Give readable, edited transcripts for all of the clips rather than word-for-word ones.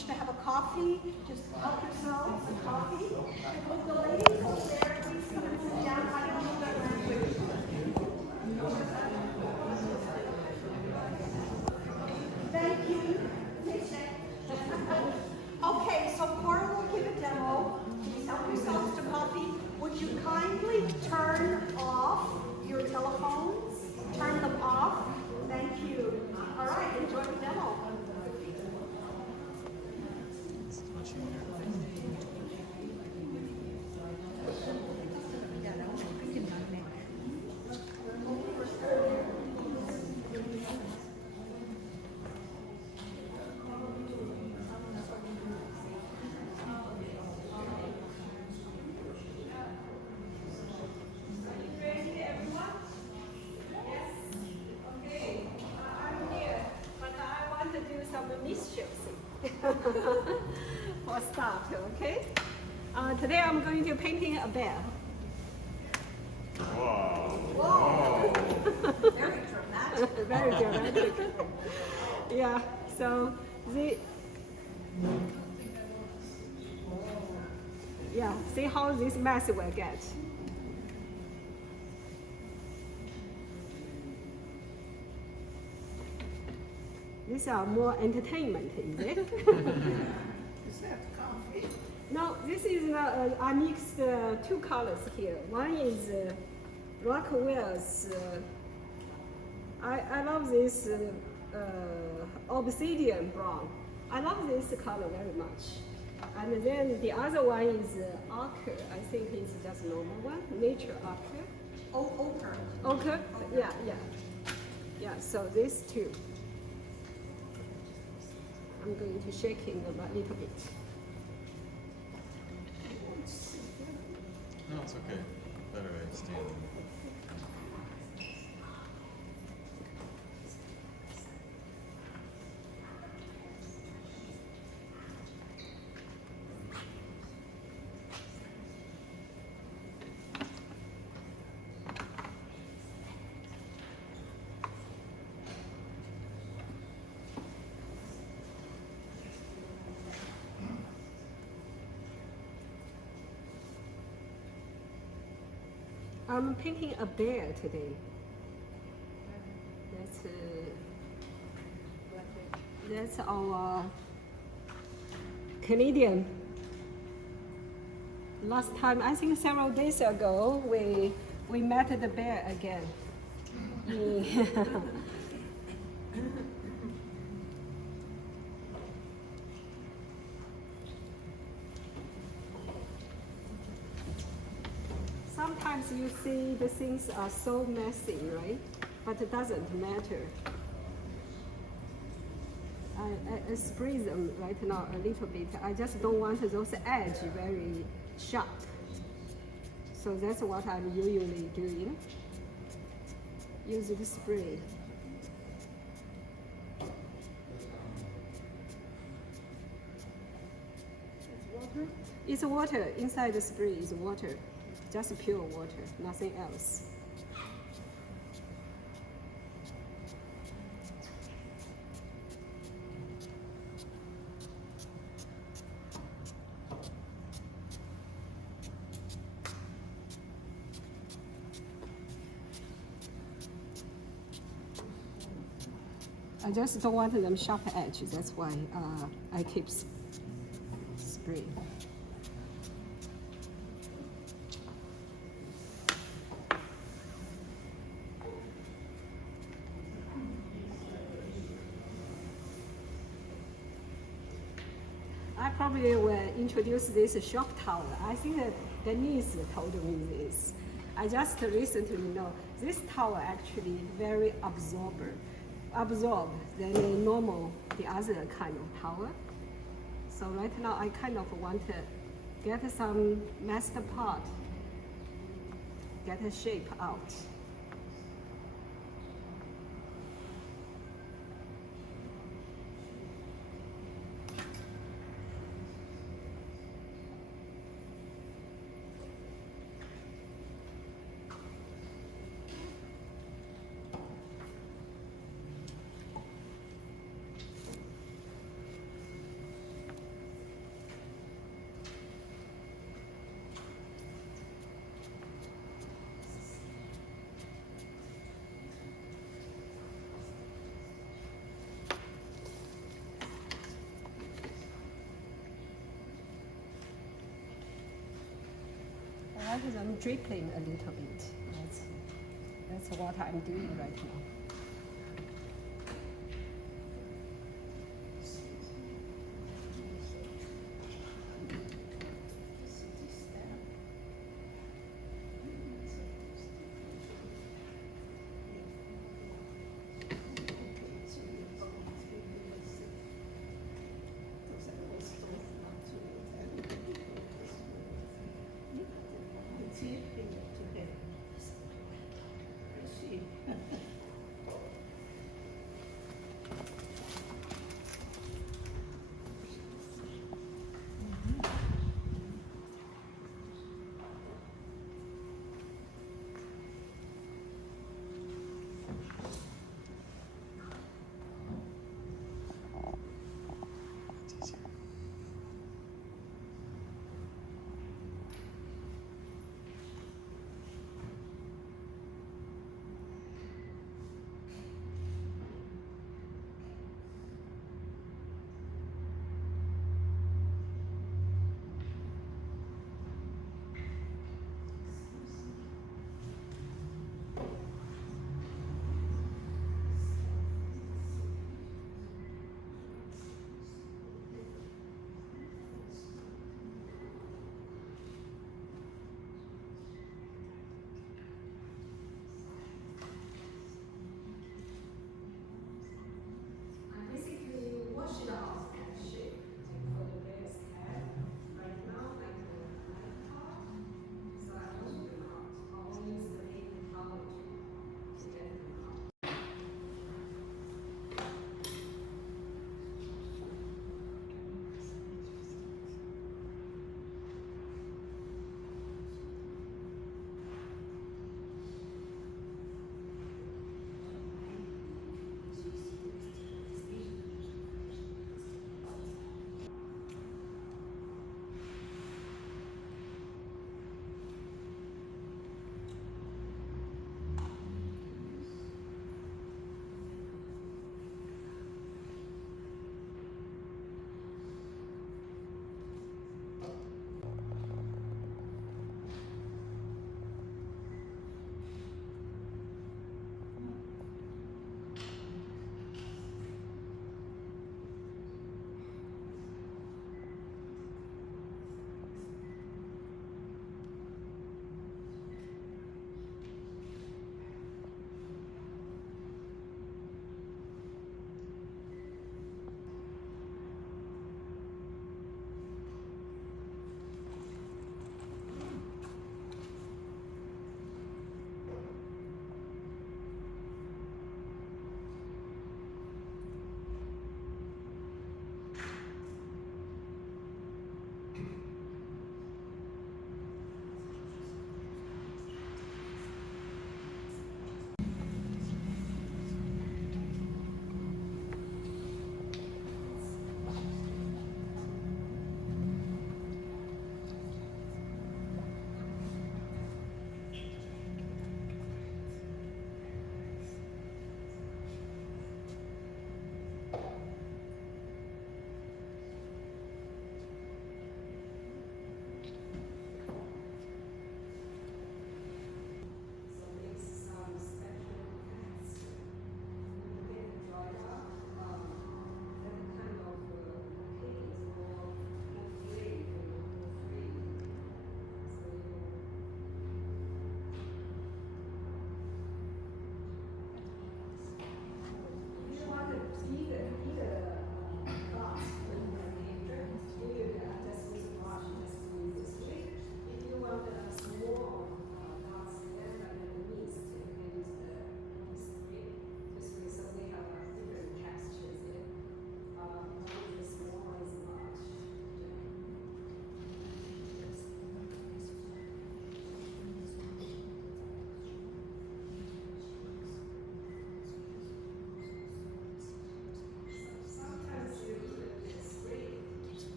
wish to have a coffee, just help yourselves, a coffee. With the ladies over there, please come and sit down. I don't know that language. Thank you. Okay, so Cora will give a demo. Please help yourselves to coffee. Would you kindly turn off your telephones? Turn them off. Thank you. All right, enjoy the demo. For start, okay? Today I'm going to painting a bear. Wow. Whoa. Very dramatic. Very dramatic. Yeah, so see how this mess will get. These are more entertainment, is it? Is that coffee? No, this is I mixed two colors here. One is Rockwell's. I love this obsidian brown. I love this color very much. And then the other one is ochre. I think it's just normal one, nature ochre. Ochre. Ochre? Yeah. Yeah, so these two. I'm going to shake them a little bit. No, it's okay. Better way standing. I'm painting a bear today. That's our Canadian. Last time, I think several days ago, we met the bear again. Sometimes you see the things are so messy, right? But it doesn't matter. I spray them right now a little bit. I just don't want those edges very sharp. So that's what I'm usually doing. Use the spray. It's water. Inside the spray is water. Just pure water, nothing else. I just don't want them sharp edge. That's why I keep spraying. I probably will introduce this shock tower. I think that Denise told me this. I just recently know this tower actually very absorbed than the other kind of tower. So right now I kind of want to get some messed part, get a shape out. let them dripping a little bit. That's what I'm doing right now.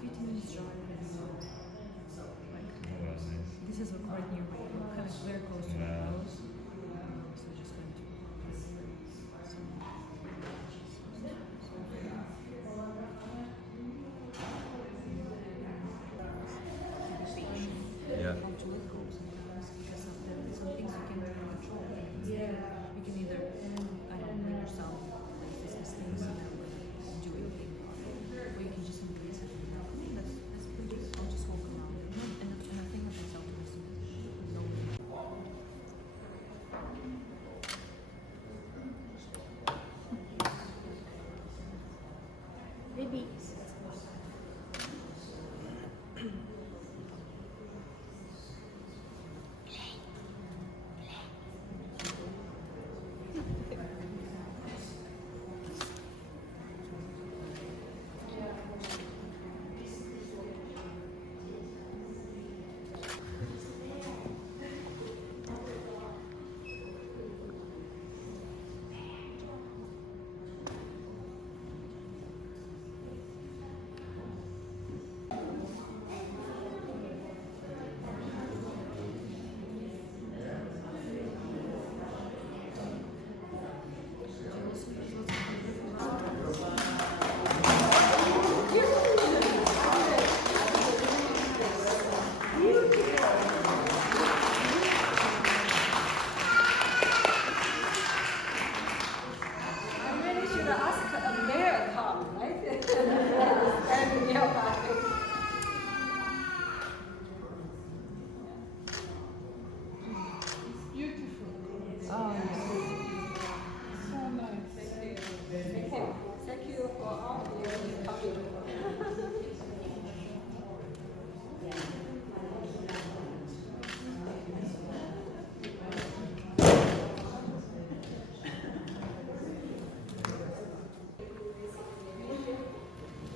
50 minutes drive. So, like, Oh, that's nice. this is a quite new way. We're kind of very close to the Yeah. house. So just went to Yeah. how to let go sometimes because of some things you cannot control. You can either, I don't know, bring yourself like this mistakes and then do anything about it, or you can just embrace it. That's pretty good. I'll just walk around and I think of myself as no. Maybe. I really should ask a mayor come, right? And nearby. Beautiful. Oh, So nice. thank you for all of you coming.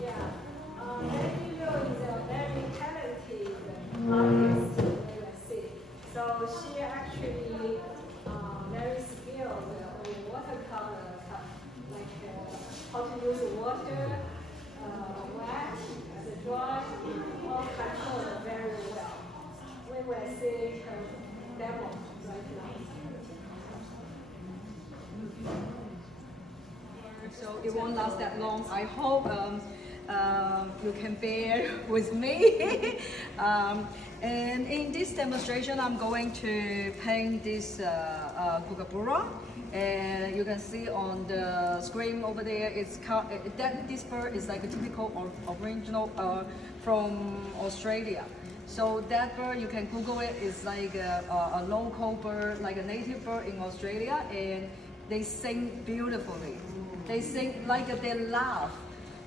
Yeah, Lady Liu is a very talented artist in USC. So she actually very skilled on watercolor, like how to use water, wet, the dry, all controlled very well. We will see her demo right now. So it won't last that long. I hope you can bear with me. And in this demonstration, I'm going to paint this kookaburra. And you can see on the screen over there, that this bird is like a typical or original from Australia. So that bird, you can Google it, is like a local bird, like a native bird in Australia, and they sing beautifully. They sing like they laugh.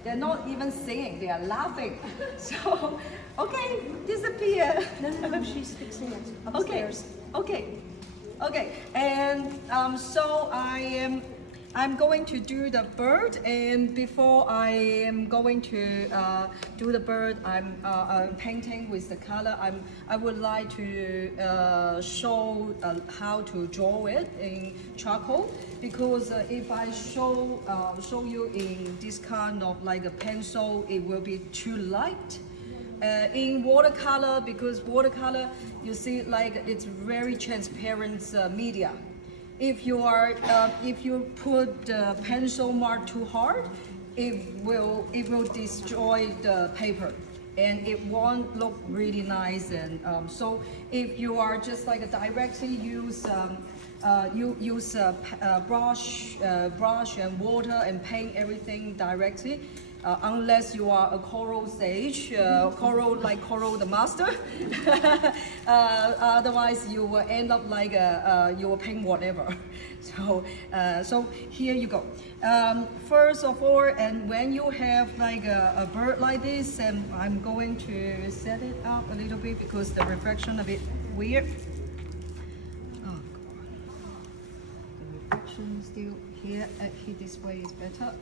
They're not even singing, they are laughing. So, okay, disappear. No, she's fixing it Okay, upstairs. okay, and so I'm going to do the bird, and before I am going to do the bird, I'm painting with the color. I would like to show how to draw it in charcoal, because if I show you in this kind of like a pencil, it will be too light. In watercolor, because watercolor, you see, like it's very transparent media. If you put the pencil mark too hard, it will destroy the paper, and it won't look really nice. And so if you are just like directly use brush and water and paint everything directly. Unless you are a coral sage, coral the master, otherwise you will end up like you will paint whatever. So here you go. First of all, and when you have like a bird like this, and I'm going to set it up a little bit because the reflection a bit weird. Oh God, the reflection still here. Here this way is better.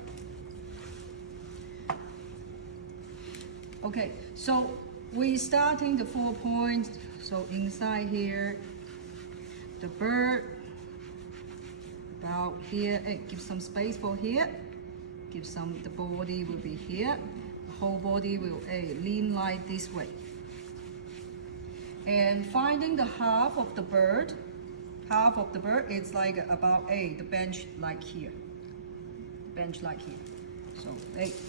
Okay, so we starting the 4 points. So inside here, the bird, about here, give some space for here. Give some, the body will be here. whole body will lean like this way. And finding the half of the bird is like about the bench like here. So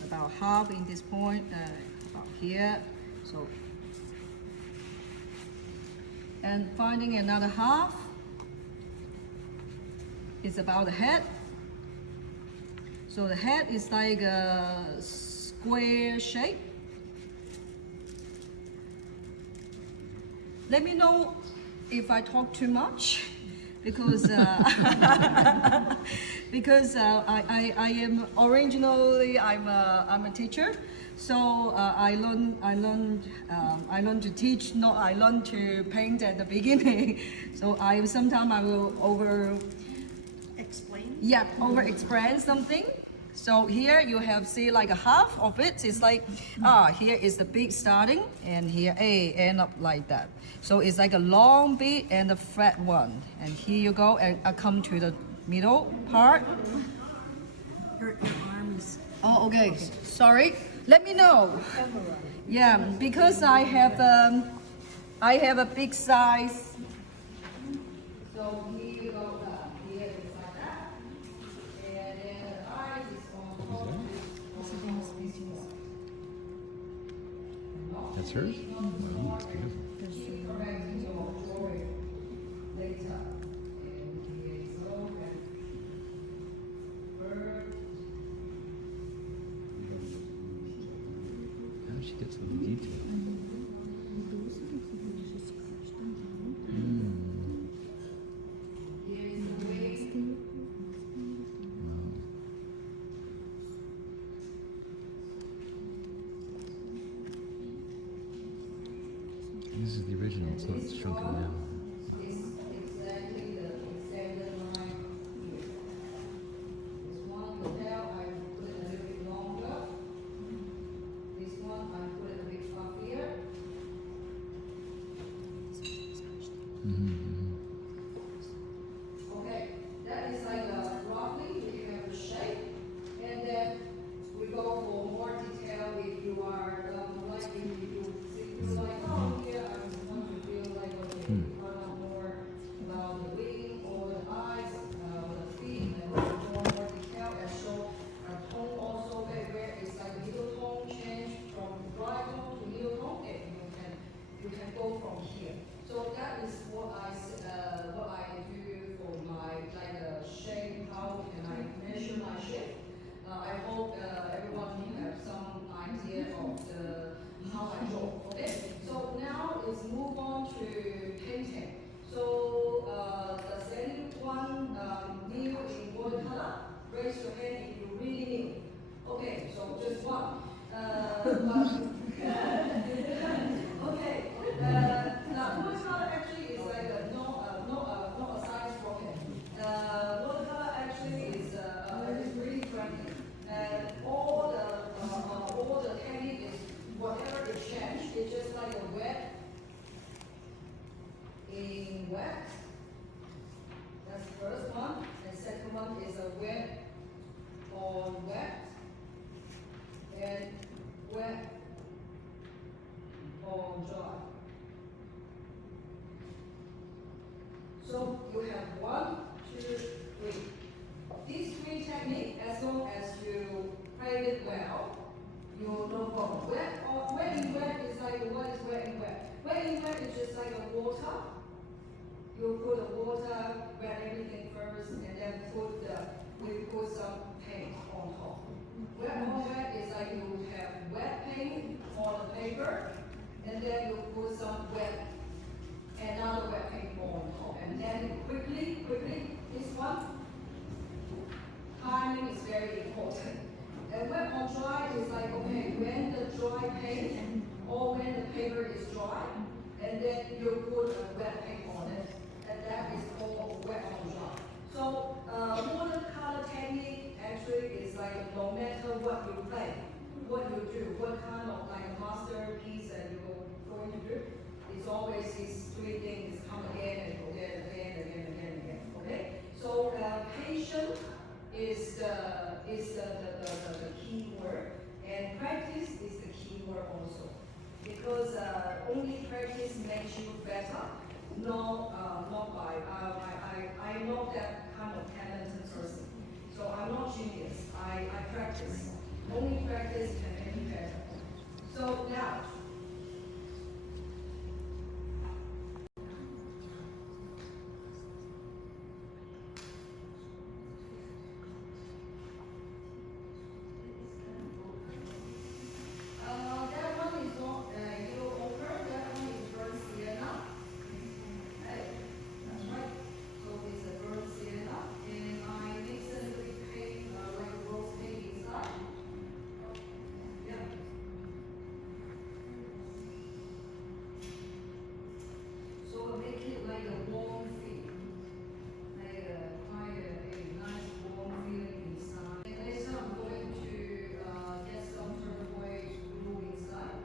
about half in this point, about here. So, and finding another half is about the head. So the head is like a square shape. Let me know if I talk too much, because because I am originally I'm a teacher, so I learned to teach. Not I learned to paint at the beginning. So sometimes I will over explain something. So here you have see like a half of it. It's like here is the big starting, and here end up like that. So it's like a long bit and a flat one. And here you go, and I come to the middle part. Your arm is. Oh, okay. Sorry. Let me know. Yeah, because I have a big size. So here you go. Here is like that. And then the eyes is on top. That's hers? Wow, that's beautiful. How does she get so detailed? This is the original, so it's shrunken now. Okay, that is like roughly you have the shape, and then we go for more detail if you are like if you feel like here I want to feel like find out more about the wing or the eyes or the feet, and go more detail and show a tone also where it's like middle tone change from dry tone to middle tone. You can go from here. So that is what I do for my shape. How can I measure my shape? I hope everyone will have some idea of how I draw. Okay. So now let's move on to painting. So does anyone new in watercolor? Raise your hand if you really new. Okay. So just one. Okay. Now watercolor actually is like not a science rocket. Watercolor actually is really friendly. All the technique is whatever it change. It's just like a wet in wet. That's the first one. And second one is a wet on wet. And wet on dry. So you have 1, 2, 3. These 3 techniques, as long as you play it well, you'll no problem. Wet in wet is like what is wet in wet? Wet in wet is just like a water. You put the water, wet everything first, and then we put some paint on top. Wet on wet is like you have wet paint on the paper, and then you put some wet, another wet paint on top, and then quickly, this one, timing is very important. And wet on dry is like, okay, when the dry paint, or when the paper is dry, and then you put a wet paint on it, and that is called wet on dry. So watercolor technique actually is like no matter what you play, what you do, what kind of like masterpiece that you're going to do, it's always these 3 things come again and again. Okay? So patience is the key word, and practice is the you better. No, not by, I'm not that kind of talented person. So I'm not genius. I practice. Only practice can make me better. So now, that one is not yellow ochre, that one is burnt sienna. Okay, that's right. So it's a burnt sienna, and I mix it with paint, like rose paint inside. Yeah. So make it like a warm feel, like quite a nice warm feeling inside. And later I'm going to get some turquoise blue inside.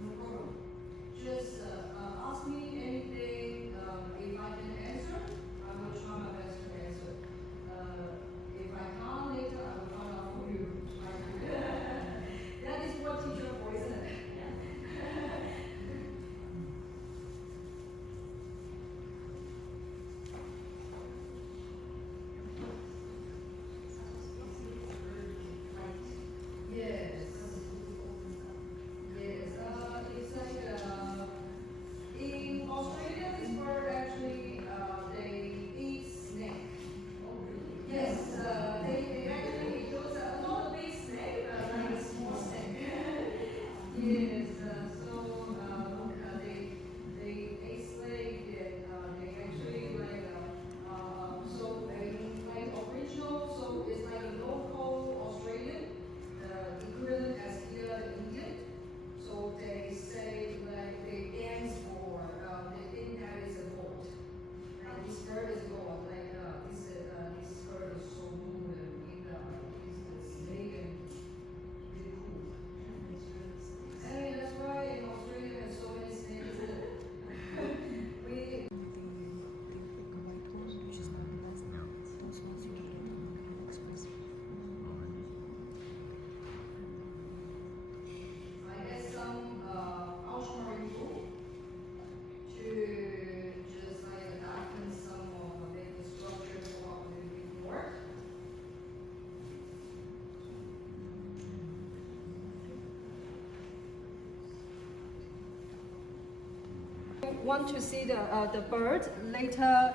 No problem. Just ask me anything. If I can answer, I will try my best to answer. If I can't later, I will find out for you. That is what teacher for, isn't it? Yes. Yes. It's like in Australia, this bird actually they eat snake. Yes. They actually eat those not a big snake, but like a small snake. Yes. So look, they slave it. They actually like so they like original. So it's like a local Australian. Equivalent as here Indian. So they say like they dance for they think that is a gold. Like this bird is gold. Like this bird is so cool and it's the snake and really cool. And that's why in Australia there's so many snakes. We I get some ultramarine blue to just like darken some of the structure for a little bit more. Want to see the bird later?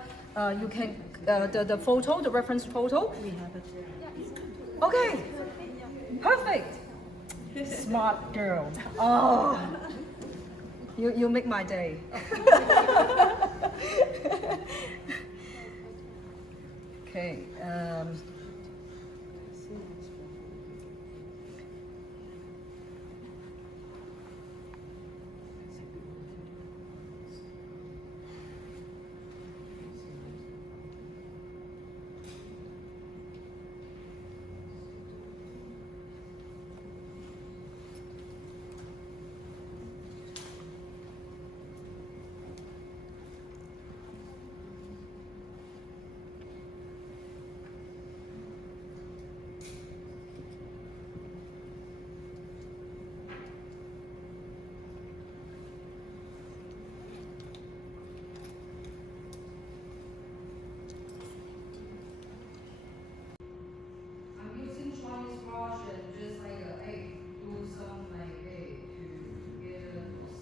You can the photo, the reference photo. We have it. Okay, perfect. Smart girl. Oh, you make my day. Okay. I'm using Chinese brush and just like do some like to get those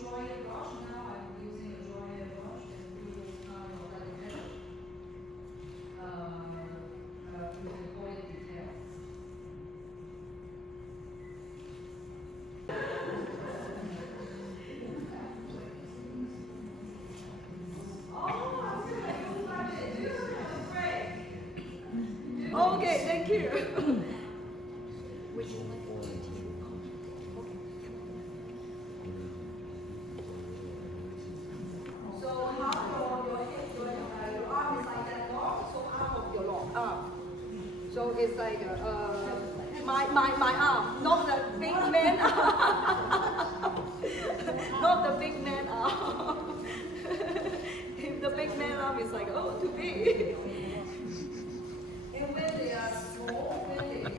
dry brush. Now I'm using a dry brush and do those kind of like metal. You can call it detail. Okay, thank you. So half your head, your arm is like that long, so half of your long arm. So it's like my arm, not the big man arm. Not the big man arm. If the big man arm is like, oh, too big. And when they are small, when they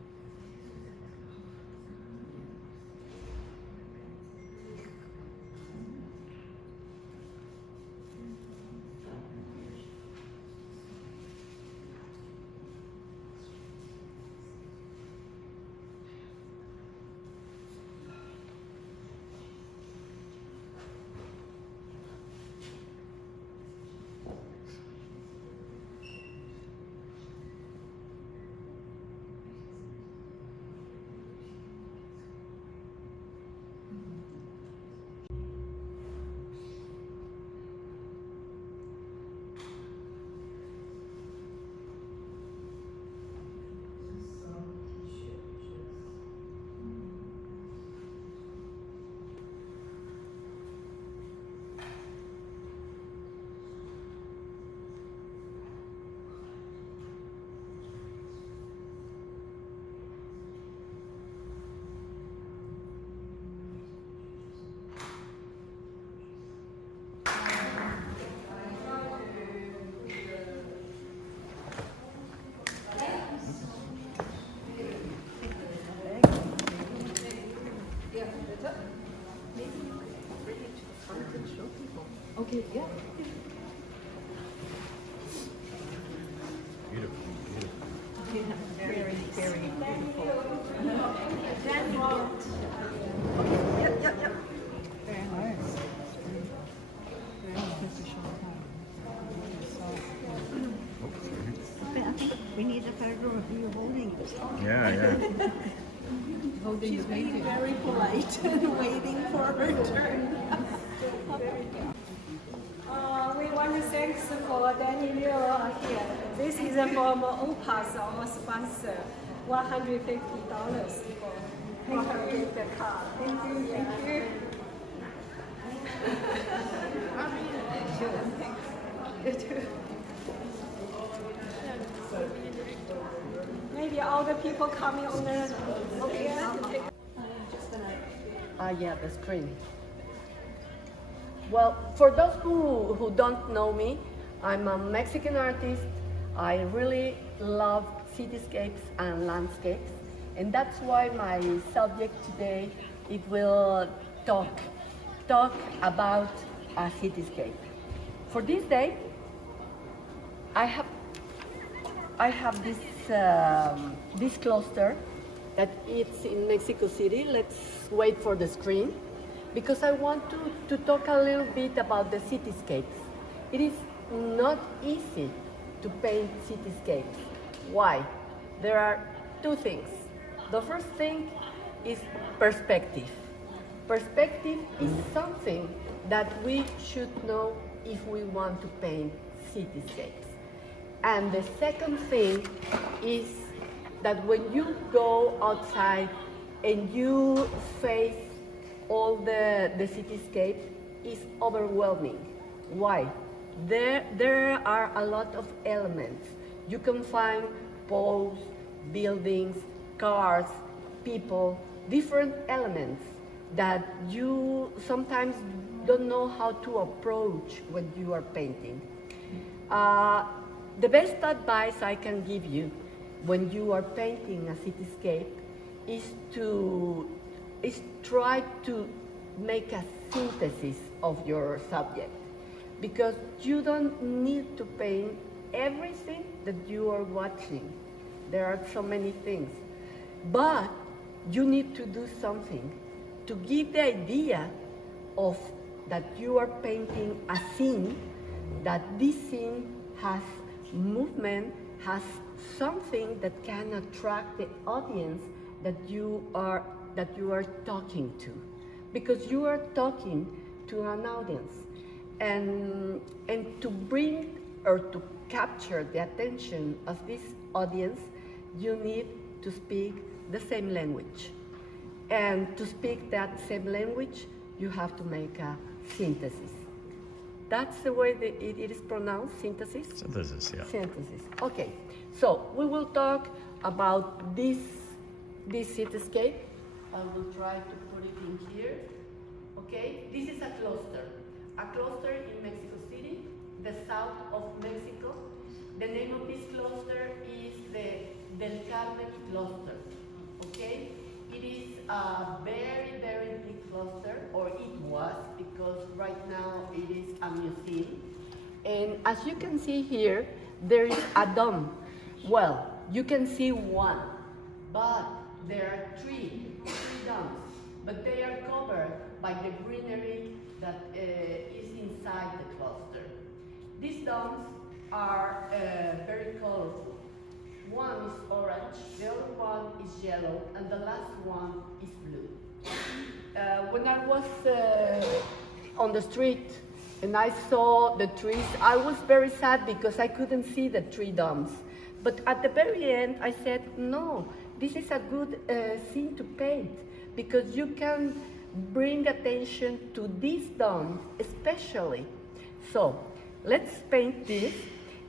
We need a photo of you holding it. Yeah, yeah. Holding She's the being painting. very polite and waiting for her turn. We want to thank for Danny Liu here. This is from OPAS, our sponsor. $150 for her gift card. Thank you, thank you. Maybe all the people coming on the okay. Yeah, the screen. Well, for those who don't know me, I'm a Mexican artist. I really love cityscapes and landscapes, and that's why my subject today, it will talk about a cityscape. For this day, I have this cluster that it's in Mexico City. Let's wait for the screen because I want to talk a little bit about the cityscapes. It is not easy to paint cityscapes. Why? There are two things. The first thing is perspective. Perspective is something that we should know if we want to paint cityscapes. And the second thing is that when you go outside and you face all the cityscape, it's overwhelming. Why? There are a lot of elements. You can find poles, buildings, cars, people, different elements that you sometimes don't know how to approach when you are painting. The best advice I can give you when you are painting a cityscape is try to make a synthesis of your subject, because you don't need to paint everything that you are watching. There are so many things, but you need to do something to give the idea of that you are painting a scene, that this scene has movement, has something that can attract the audience that you are talking to, because you are talking to an audience, and to bring or to capture the attention of this audience, you need to speak the same language, and to speak that same language, you have to make a synthesis. That's the way that it is pronounced, synthesis? Synthesis, yeah. Synthesis. Okay, so we will talk about this cityscape. I will try to put it in here. Okay, this is a cluster in Mexico City, the south of Mexico. The name of this cluster is the Del Carmen cluster. Okay, it is a very, very big cluster, or it was, because right now it is a museum. And as you can see here, there is a dome. Well, you can see one, but there are three domes, but they are covered by the greenery that is inside the cluster. These domes are very colorful. One is orange, the other one is yellow, and the last one is blue. When I was on the street and I saw the trees, I was very sad because I couldn't see the three domes. But at the very end, I said, no, this is a good scene to paint, because you can bring attention to this dome especially. So let's paint this.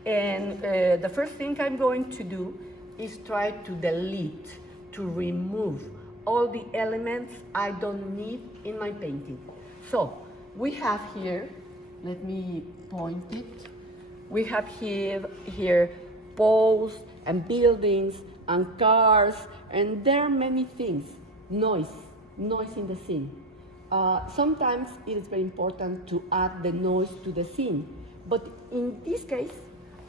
And the first thing I'm going to do is try to delete, to remove all the elements I don't need in my painting. So we have here, let me point it, we have here poles and buildings and cars, and there are many things. Noise in the scene. Sometimes it is very important to add the noise to the scene, but in this case,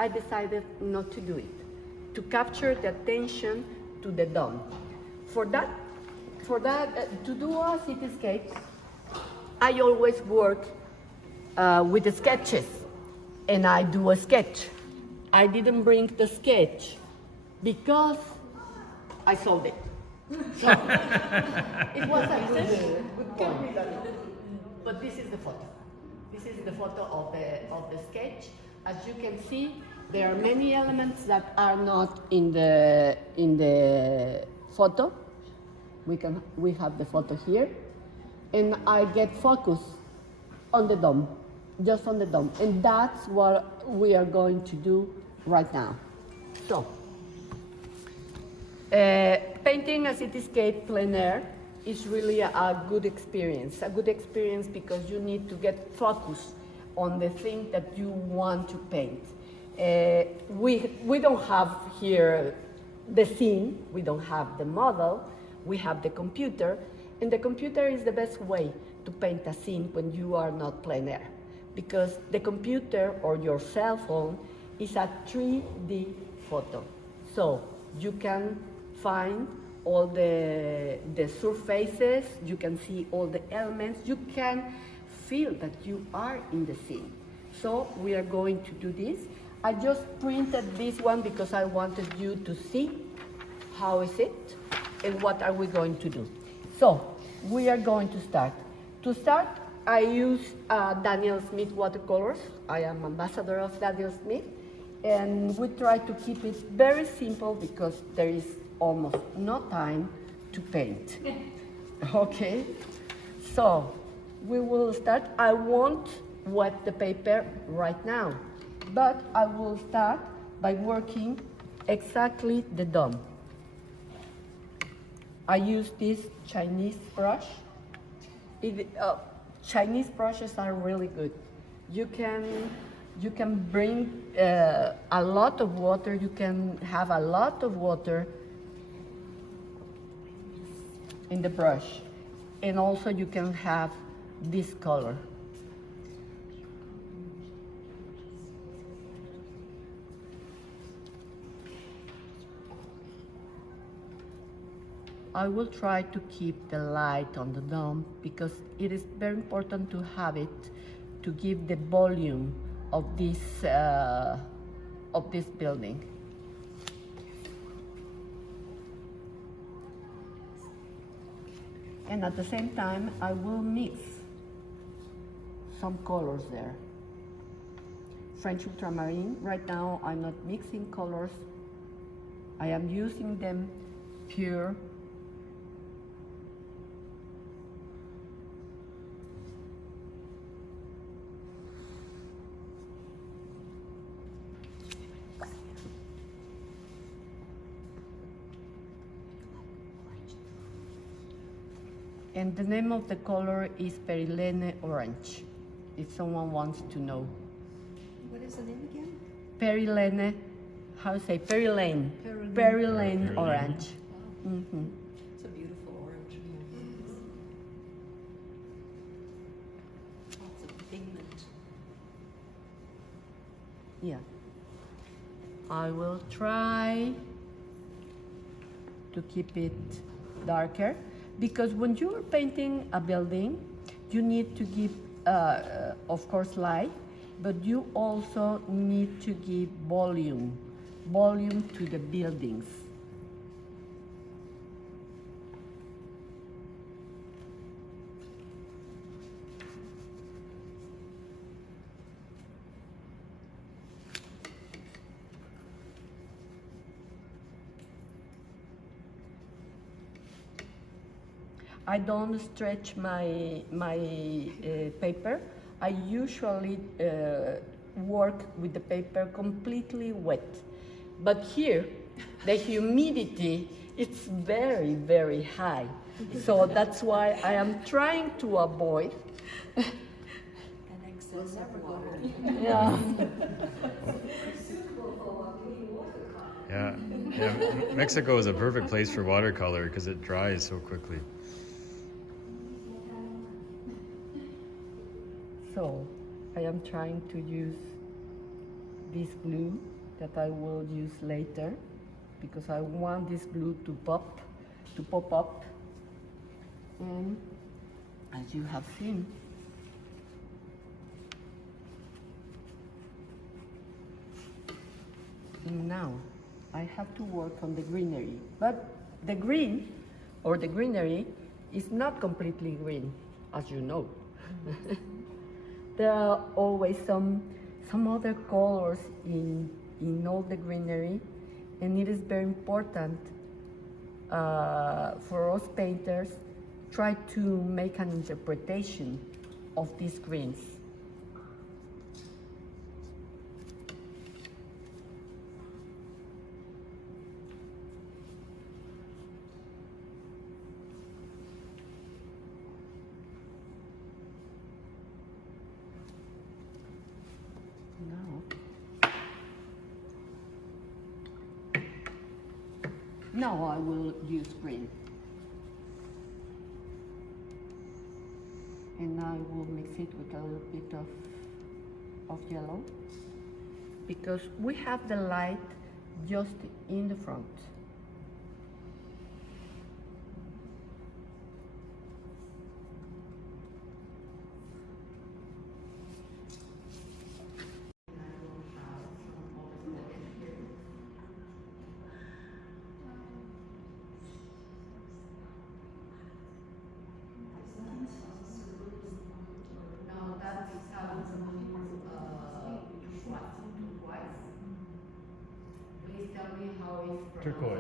I decided not to do it, to capture the attention to the dome. For that, to do a cityscape, I always work with the sketches, and I do a sketch. I didn't bring the sketch because I sold it. So it was a good point. But this is the photo. This is the photo of the sketch. As you can see, there are many elements that are not in the photo. We have the photo here, and I get focus on the dome, just on the dome, and that's what we are going to do right now. So, painting a cityscape plein air is really a good experience because you need to get focused on the thing that you want to paint. We don't have here the scene, we don't have the model, we have the computer, and the computer is the best way to paint a scene when you are not plein air, because the computer or your cell phone is a 3D photo. So you can find all the surfaces, you can see all the elements, you can feel that you are in the scene. So we are going to do this. I just printed this one because I wanted you to see how is it and what are we going to do. So we are going to start. To start, I use Daniel Smith watercolors. I am ambassador of Daniel Smith, and we try to keep it very simple because there is almost no time to paint. Okay, so we will start. I won't wet the paper right now, but I will start by working exactly the dome. I use this Chinese brush. Chinese brushes are really good. You can bring a lot of water. You can have a lot of water in the brush, and also you can have this color. I will try to keep the light on the dome because it is very important to have it to give the volume of this building. And at the same time, I will mix some colors there. French ultramarine. Right now, I'm not mixing colors. I am using them pure. And the name of the color is Perilene Orange, if someone wants to know. What is the name again? Perilene, how to say, Perilene. Perilene. Perilene Orange. Mm-hmm. It's a beautiful orange. Lots of pigment. Yeah. I will try to keep it darker, because when you are painting a building, you need to give, of course, light, but you also need to give volume to the buildings. I don't stretch my paper. I usually work with the paper completely wet. But here, the humidity, it's very, very high. So that's why I am trying to avoid. An excess of water. Yeah. Yeah, Mexico is a perfect place for watercolor because it dries so quickly. So I am trying to use this blue that I will use later, because I want this blue to pop up. And as you have seen, now I have to work on the greenery. But the green or the greenery is not completely green, as you know. There are always some other colors in all the greenery, and it is very important for us painters try to make an interpretation of these greens. Now I will use green. And I will mix it with a little bit of yellow, because we have the light just in the front. Turquoise.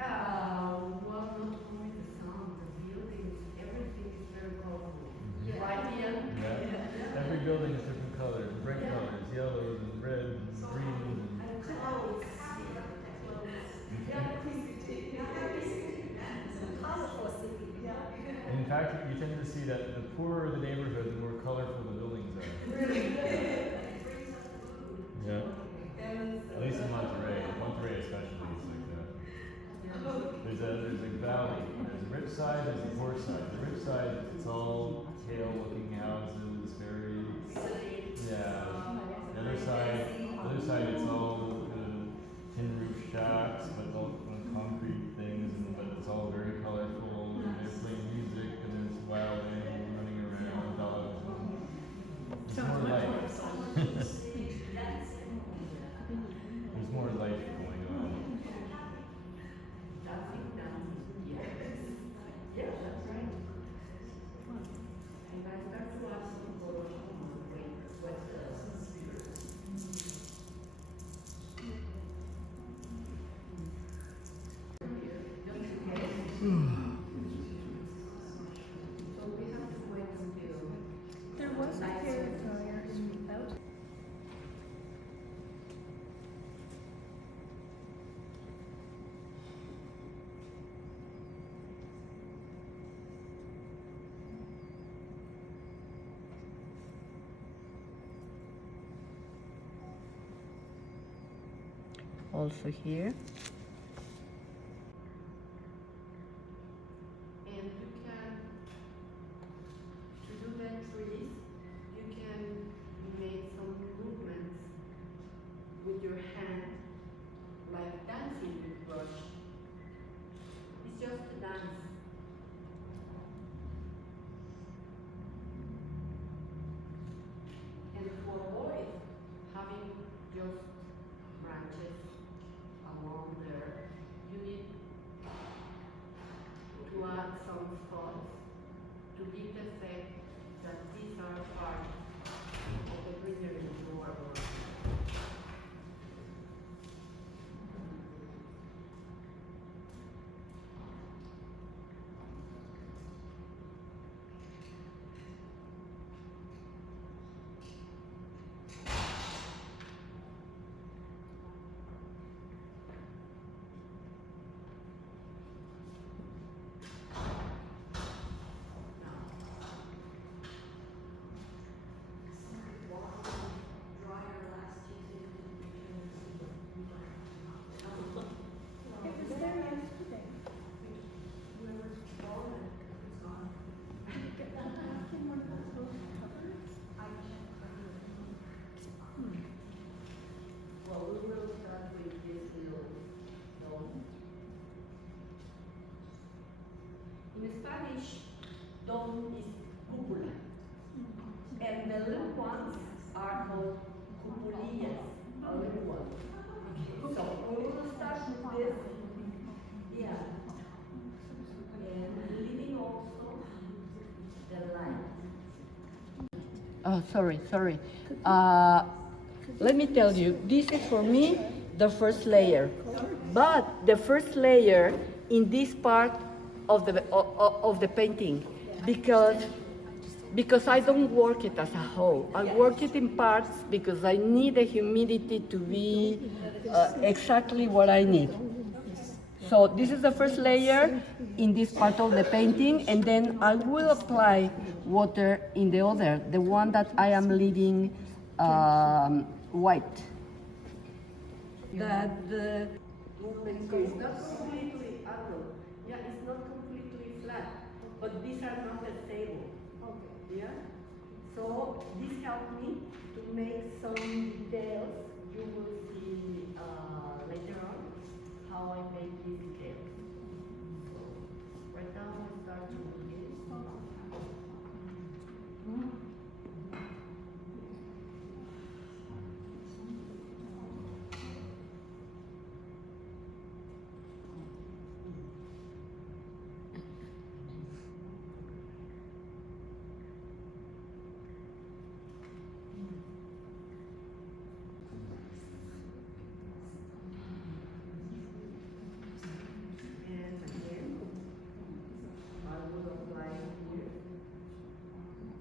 Well, not only the sun, the buildings, everything is very colorful. Right, Ian? Yeah. Every building is different colors, bright colors, yellows and red and green. And in fact, you tend to see that the poorer the neighborhood, the more colorful the buildings are. Yeah. At least in Monterey. Monterey especially is like that. There's a valley. There's a rich side, there's a poor side. The rich side, it's all pale looking houses, very The other side it's all tin roof shacks, but all concrete things, but it's all very colorful. And they're playing music, and there's wild animals running around, dogs. It's more life. There's more life going on. Yeah, that's right. And I start to ask some photos what so we have to wait until There was a hair dryer out. also here. And you can, to do the trees, you can make some movements with your hand, like dancing with brush. It's just a dance. And to avoid having just branches along there, you need to add some spots to give the effect that these are part of the greenery you are working. In Spanish, dome is cúpula. And the little ones are called cupulillas, a little one. So we will start with this. Yeah. And leaving also the line. Oh, sorry. Let me tell you, this is for me the first layer. But the first layer in this part of the painting, because I don't work it as a whole. I work it in parts because I need the humidity to be exactly what I need. So this is the first layer in this part of the painting, and then I will apply water in the other, the one that I am leaving white. That the movement is not completely angled. Yeah, it's not completely flat, but these are not stable. Okay. Yeah. So this helped me to make some details. You will see later on how I make these details. So right now I start to do this. And again, I will apply here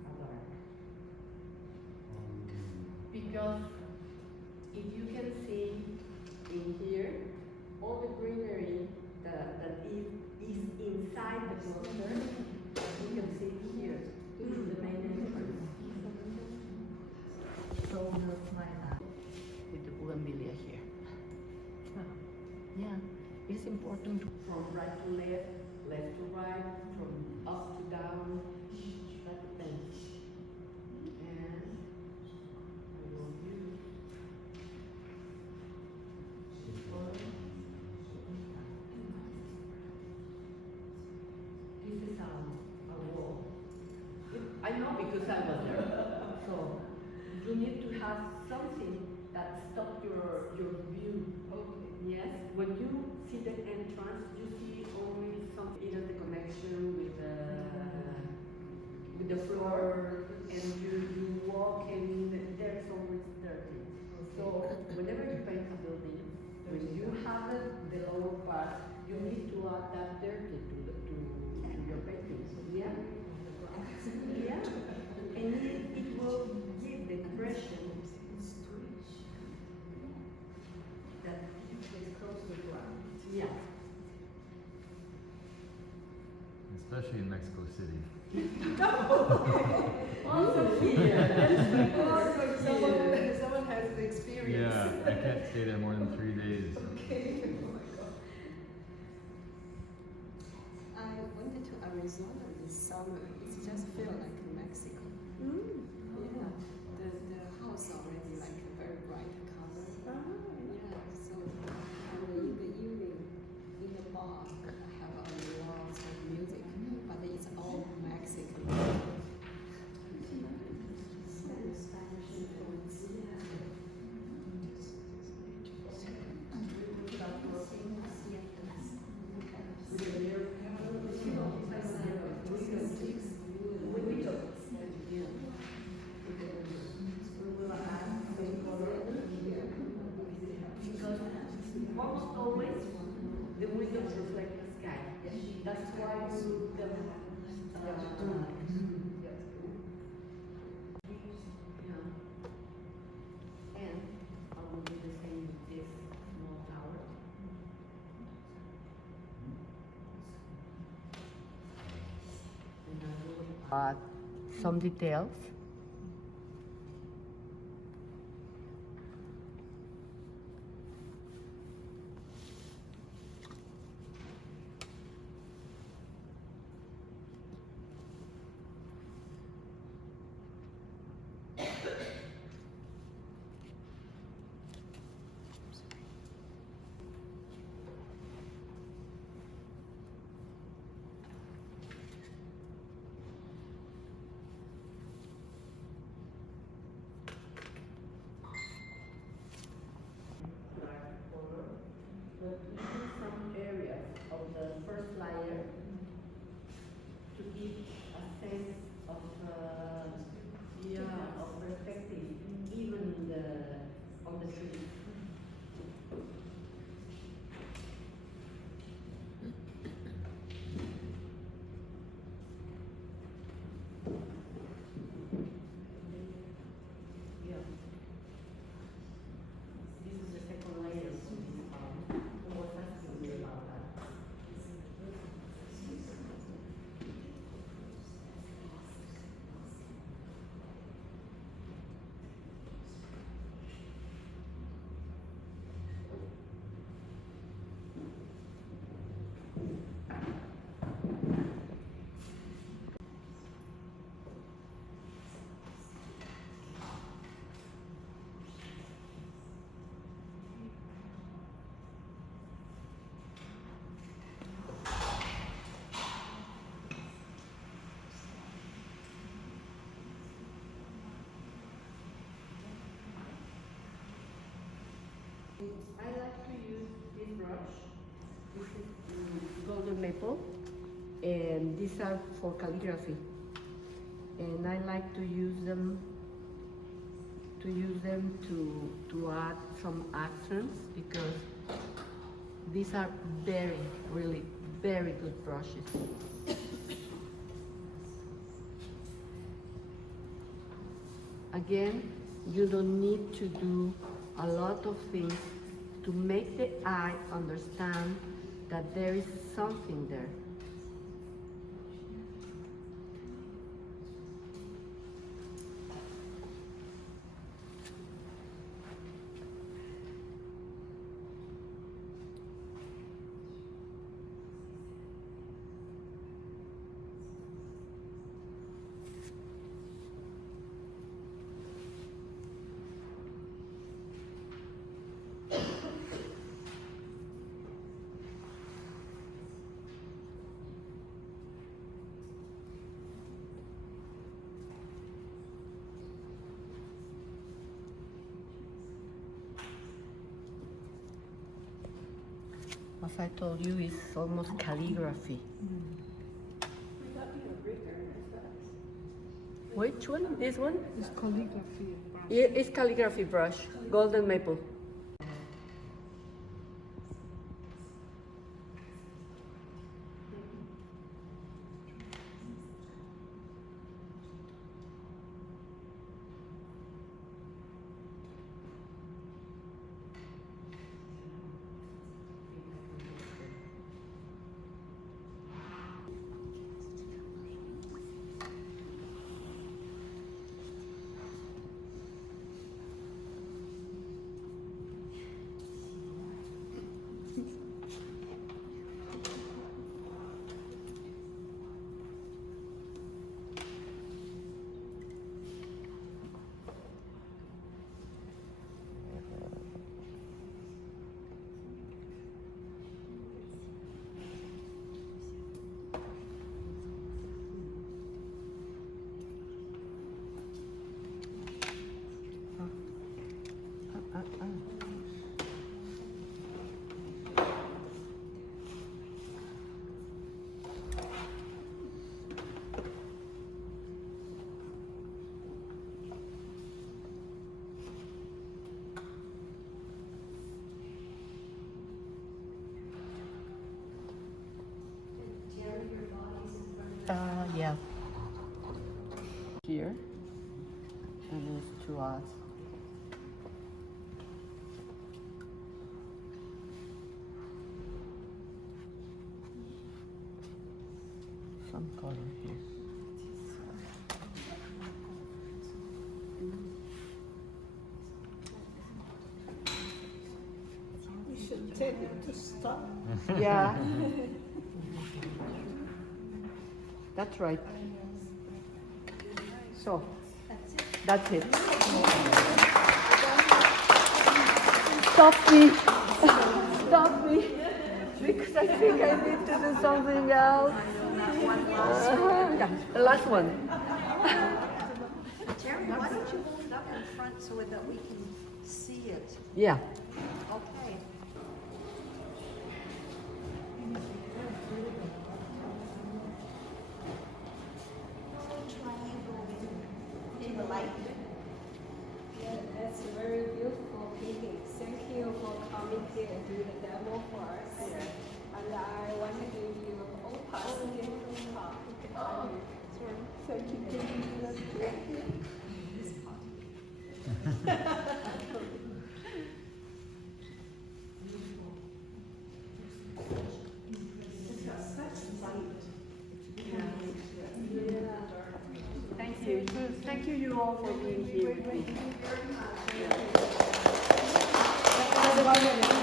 a dark. Because if you can see in here, all the greenery that is inside the cluster, you can see it here. This is the main entrance. So that's my lab with the bougainvillea here. Yeah, it's important from right to left, left to right, from up to down. That depends. And I will use this one. This is a wall. I know because I was there. So you need to have something that stops your view. Okay. Yes. When you see the entrance, you see only some either the connection with the floor, and you walk and there's always dirty. So whenever you paint a building, when you have the lower part, you need to add that dirty to your painting. Yeah. Yeah. And it will give the impression that it's close to the ground. Yeah. Especially in Mexico City. Also here. Someone has the experience. Yeah, I can't stay there more than 3 days. I went to Arizona this summer. It just felt like Mexico. Yeah, the house already like a very bright color. Yeah, so in the evening in the bar, I have a lot of music, but it's all Mexican. Spanish influence. Almost always the windows reflect the sky. That's why we look them. And I will do the same with this small tower. And I will some details. Yeah, of perspective, even in the on the trees. Yeah. This is the second layer of this palm. Who was asking me about that? I like to use this brush. This is golden maple, and these are for calligraphy. And I like to use them to add some accents because these are really very good brushes. Again, you don't need to do a lot of things to make the eye understand that there is something there. As I told you, it's almost calligraphy. Which one? This one? It's calligraphy. It's calligraphy brush, golden maple. Yeah. Here, and it's to us. Some color here. We should tell him to stop. Yeah. That's right. So, that's it. Stop me. Stop me. Because I think I need to do something else. Yeah, the last one. Jerry, why don't you hold it up in front so that we can see it? Yeah. Okay. Triangle in the light. Thank you. Thank you all for being here. That's one minute.